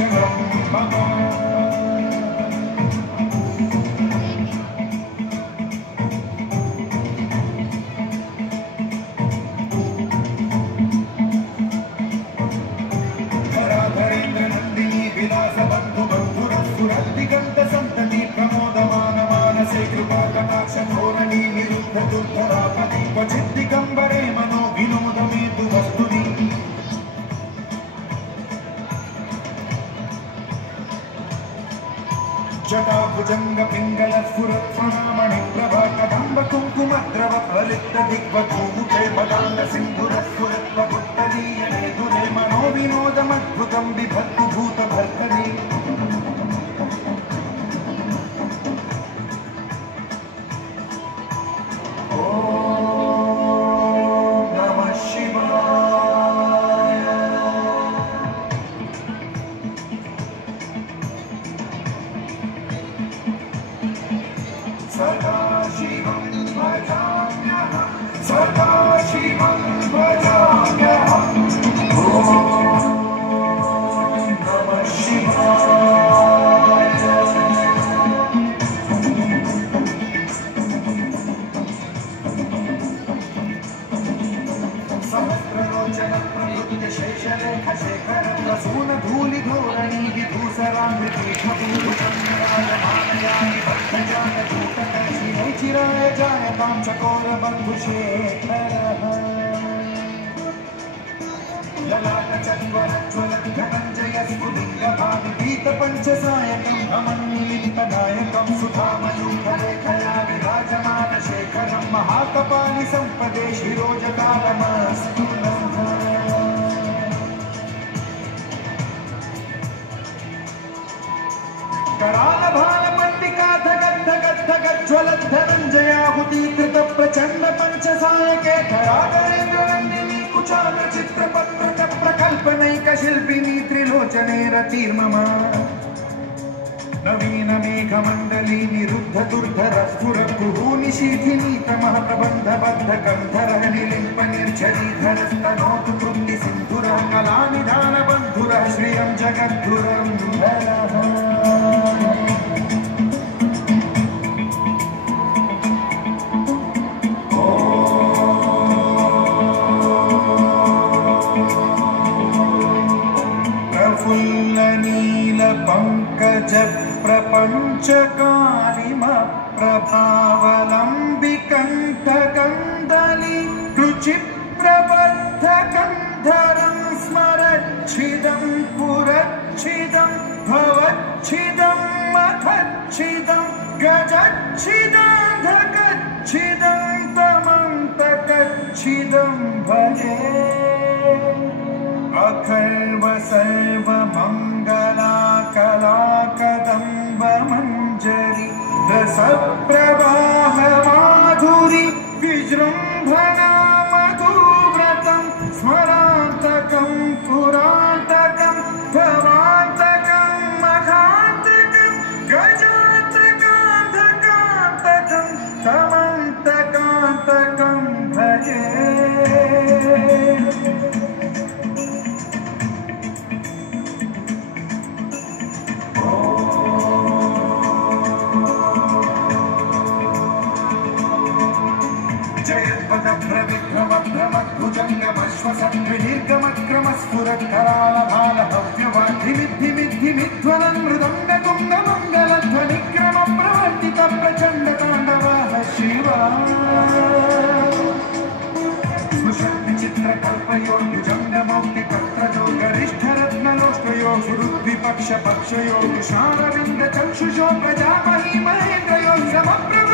क्षणं मम धराधरेन्द्रनन्दिनी विलासबन्धुबन्धुरस्फुरद्दिगन्तसन्तति प्रमोदमानमानसे कृपाकटाक्षधोरणी निरुद्धदुर्धरापति क्वचिद्दिगम्बरे मनो विनोदमेतु वस्तुनि जटाभुजङ्गपिङ्गलस्फुरत्फणामणिप्रभा कदम्बकुङ्कुमद्रव प्रलिप्तदिग्वधूमुखे पदान्तसिन्धुरस्फुरत्वगुप्तलीयने दुरे मनो विनोदमद्भुतं बिभर्तु भूतभर्तरि सदाशिवं भजाम्यहं सदाशिवं भजाम्यहं ॐ नमः शिवाय सहस्रलोचन प्रवृत्त शेषलेखशेखर प्रसूनधूलिधोरणी विधूसरामृतीशपूरुषं राजमानयानि भक्तजातचूटक चिराय जायतां चकोरबन्धुशेखरः ललाटचन्द्वरज्वलद्धनञ्जयस्फुलिङ्गभाविपीतपञ्चसायकं भमन्निलिप्तनायकं सुधामयूखलेखया विराजमानशेखरं महाकपालि सम्पदे शिरोजकालमस्तु नः करालभालमण्डिकाधगद्धगद्धगज्ज्वलद्धनञ्जयाहुतीकृत प्रचण्ड पञ्चसायके धराधरेन्द्रनन्दिनी कुचालचित्रपत्रक प्रकल्पनैकशिल्पिनी त्रिलोचने रतिर्मम नवीनमेघमण्डली निरुद्धदुर्धरस्फुरकुहूनिशीथिनी तमः प्रबन्धबद्धकन्धरः निलिम्पनिर्झरीधरस्तनोतु कृन्दिसिन्धुरः कलानिधानबन्धुरः श्रियं जगद्धुरं धरः प्रफुल्लनीलपङ्कज प्रपञ्चकालिमप्रभावलम्बिकण्ठकन्दली रुचिप्रबद्धकन्धरं स्मरच्छिदं पुरच्छिदं भवच्छिदं मखच्छिदं गजच्छिदाधकच्छिदं तमन्तकच्छिदं भजे अखर्व सर्वमङ्गलाकलाकदम्बमञ्जरी रसप्रवाह माधुरी विजृम्भणा मधुव्रतं स्मरान्तकं पुरान्तकं भवान्तकं मखान्तकं गजान्तकान्तकान्तकं तमन्तकान्तकं भजे जयद्वदभ्रविक्रमभ्रमद्भुजङ्गमश्वसद्विदीर्घमक्रमस्फुरत्करालभालभव्यवाधिमिद्धिमिद्धिमिध्वनं मृदङ्गतुङ्गमङ्गलध्वनिक्रमप्रवर्तितप्रचण्डताण्डवः शिवा स्मृशक्तिचित्रकल्पयोर्भुजङ्गमौक्तिपत्रयो गरिष्ठरत्नलोष्टयो सुहृद्विपक्षपक्षयो विशालविन्दचक्षुषो प्रजामही महेन्द्रयो समप्रभ